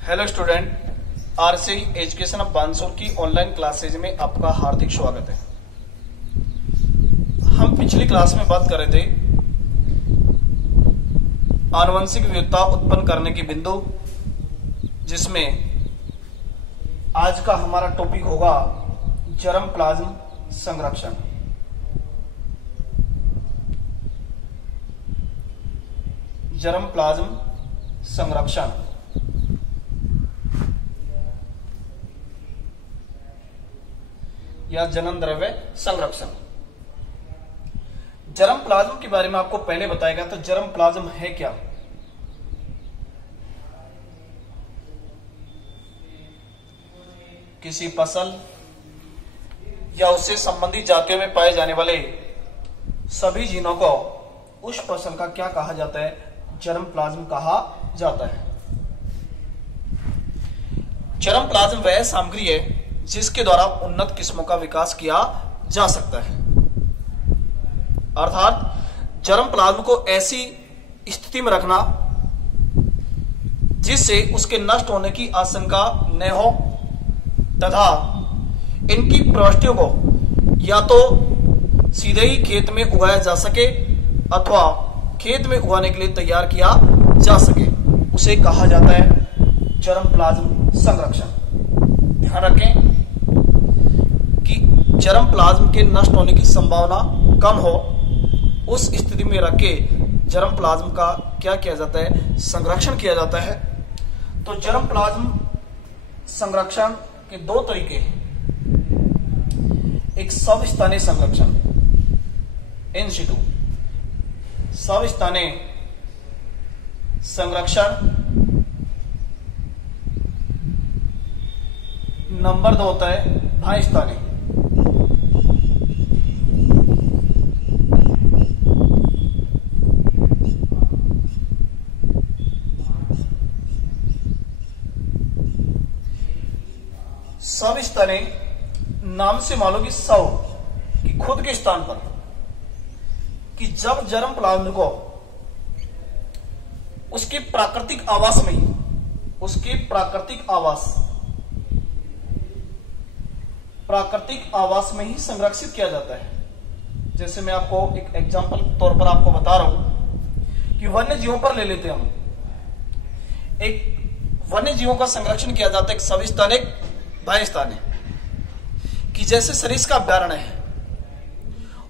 Hello student, RC education of Bansur की online classes में आपका हार्दिक स्वागत है। हम पिछली क्लास में बात कर रहे थे आनुवंशिक विविधता उत्पन्न करने की बिंदु, जिसमें आज का हमारा टॉपिक होगा जर्म प्लाज्म संरक्षण। जर्म प्लाज्म संरक्षण या जनन द्रव्य संरक्षण। जर्म प्लाज्म के बारे में आपको पहले बताया गया। तो जर्म प्लाज्म है क्या? किसी फसल या उससे संबंधित जातियों में पाए जाने वाले सभी जीनों को उस फसल का क्या कहा जाता है? जर्म प्लाज्म कहा जाता है। जर्म प्लाज्म वह सामग्री है जिसके द्वारा उन्नत किस्मों का विकास किया जा सकता है। अर्थात जर्म प्लाज्म को ऐसी स्थिति में रखना जिससे उसके नष्ट होने की आशंका न हो तथा इनकी प्रविष्टियों को या तो सीधे ही खेत में उगाया जा सके अथवा खेत में उगाने के लिए तैयार किया जा सके, उसे कहा जाता है जर्म प्लाज्म संरक्षण। ध्यान रखें कि जर्म प्लाज्म के नष्ट होने की संभावना कम हो, उस स्थिति में रख के जर्म प्लाज्म का क्या किया जाता है? संरक्षण किया जाता है। तो जर्म प्लाज्म संरक्षण के दो तरीके हैं। एक सवस्थानीय संरक्षण इन सिटू, सवस्थानीय संरक्षण। नंबर 2 होता है बाह्यस्थानीय। सवस्थानीय नाम से मालूम कि सव कि खुद के स्थान पर, कि जब जर्म प्लाज्म को उसके प्राकृतिक आवास में ही, उसके प्राकृतिक आवास में ही संरक्षित किया जाता है। जैसे मैं आपको एक एग्जांपल तौर पर आपको बता रहा हूं कि वन्य जीवों पर ले लेते हैं हम। एक वन्य जीवों का संरक्षण किया जाता है एक सवस्थानीय, बाह्यस्थानीय। कि जैसे सरिस्का अभयारण्य है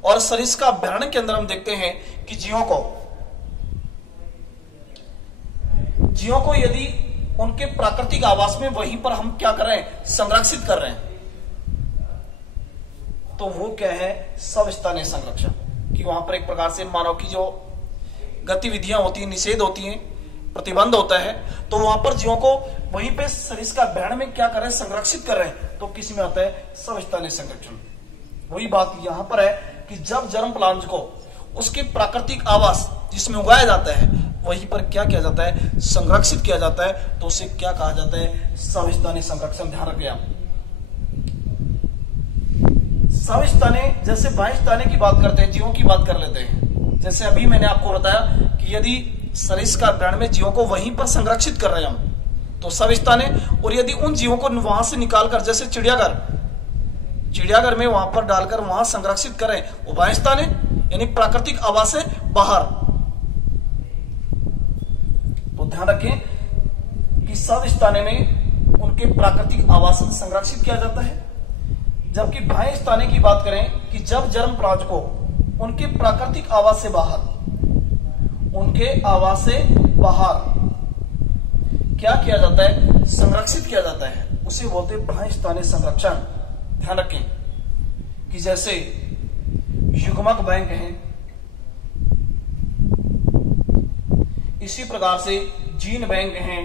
और सरिस्का अभयारण्य के अंदर हम देखते हैं कि जीवों को यदि उनके प्राकृतिक आवास में वहीं पर हम क्या कर रहे हैं? संरक्षित कर रहे हैं, तो वो क्या है? सवस्थानीय संरक्षण। कि वहां पर एक प्रकार से मानव की जो गतिविधियां होती हैं, निषेध होती हैं, प्रतिबंध होता है, तो वहां पर जीवों को वहीं पे सरिस्का अभयारण्य में क्या कर रहे हैं? संरक्षित कर रहे हैं। तो किस में आता है? सवस्थानीय संरक्षण। वही बात यहां पर है कि जब जर्म प्लाज्म को उसके प्राकृतिक आवास जिसमें उगाया जाता है वहीं पर क्या किया जाता है? संरक्षित किया जाता है। तो उसे क्या कहा जाता है? सवस्थानीय संरक्षण। ध्यान रखिए आप। सवस्थानीय जैसे बाह्यस्थानीय की बात करते हैं, जीवों की बात कर लेते हैं। जैसे अभी मैंने आपको बताया कि यदि सरिस्का अभयारण्य में जीवों को वहीं पर संरक्षित कर रहे हैं हम, तो सवस्थानीय। और यदि उन जीवों को वहां से निकालकर, जैसे चिड़ियाघर में वहां पर डालकर वहां संरक्षित करें, वो बाह्यस्थानीय, यानी प्राकृतिक आवास से बाहर। तो ध्यान रखें कि सवस्थानीय में उनके प्राकृतिक आवास में संरक्षित किया जाता है, जबकि बाह्यस्थानीय की बात करें कि जब जर्म प्लाज्म को उनके प्राकृतिक आवास से बाहर, क्या किया जाता है? संरक्षित किया जाता है, उसे बोलते हैं बाह्यस्थानीय संरक्षण। ध्यान रखें कि जैसे युग्मक बैंक हैं, इसी प्रकार से जीन बैंक हैं,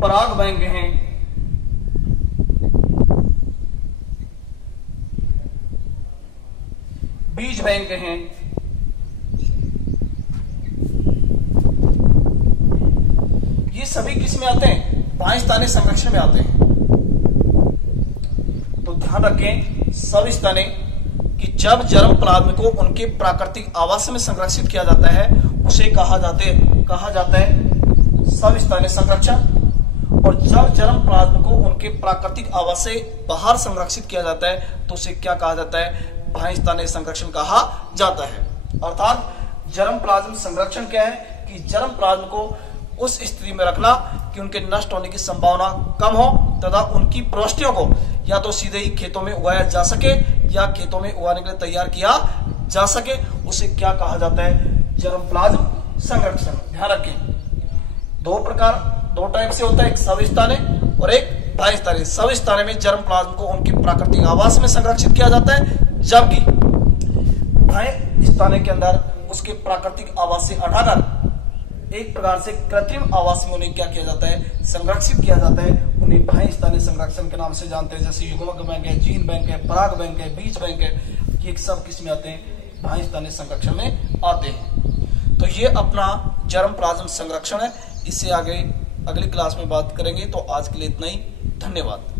पराग बैंक हैं, बीज बैंक हैं, ये सभी किस में आते हैं? बाह्यस्थानीय संरक्षण में आते हैं। तो ध्यान रखें सवस्थानीय कि जब जर्म प्लाज्म को उनके प्राकृतिक आवास में संरक्षित किया जाता है उसे कहा जाता है सविस्थानीय संरक्षण। और जब जर्म प्लाज्म को उनके प्राकृतिक आवास से बाहर संरक्षित किया जाता है तो उसे क्या कहा जाता है? बाह्यस्थानीय संरक्षण कहा जाता है। अर्थात जर्म प्लाज्म संरक्षण क्या है कि जर्म प्लाज्म को उस स्थिति में रखना कि उनके नष्ट होने की संभावना कम हो तथा उनकी प्रविष्टियों को या तो सीधे ही खेतों में उगाया जा सके या खेतों में उगाने के लिए तैयार किया जा सके, उसे क्या कहा जाता है? जर्म प्लाज्म संरक्षण। ध्यान रखें, दो टाइप से होता है, एक सविस्थानीय और एक बाह्यस्थानीय। सविस्थानीय में जर्म प्लाज्म को उनके प्राकृतिक आवास में संरक्षित किया जाता है, जबकि बाह्यस्थानीय के अंदर उसके प्राकृतिक आवास से हटाकर एक प्रकार से कृत्रिम आवास में उन्हें क्या किया जाता है? संरक्षित किया जाता है। उन्हें बाह्यस्थानीय संरक्षण के नाम से जानते हैं, जैसे युग्मक बैंक है, जीन बैंक है, पराग बैंक है, बीज बैंक है, ये सब किस में आते हैं? बाह्यस्थानीय संरक्षण में आते हैं। तो ये अपना जर्म प्लाज्म संरक्षण है। इससे आगे अगली क्लास में बात करेंगे। तो आज के लिए इतना ही, धन्यवाद।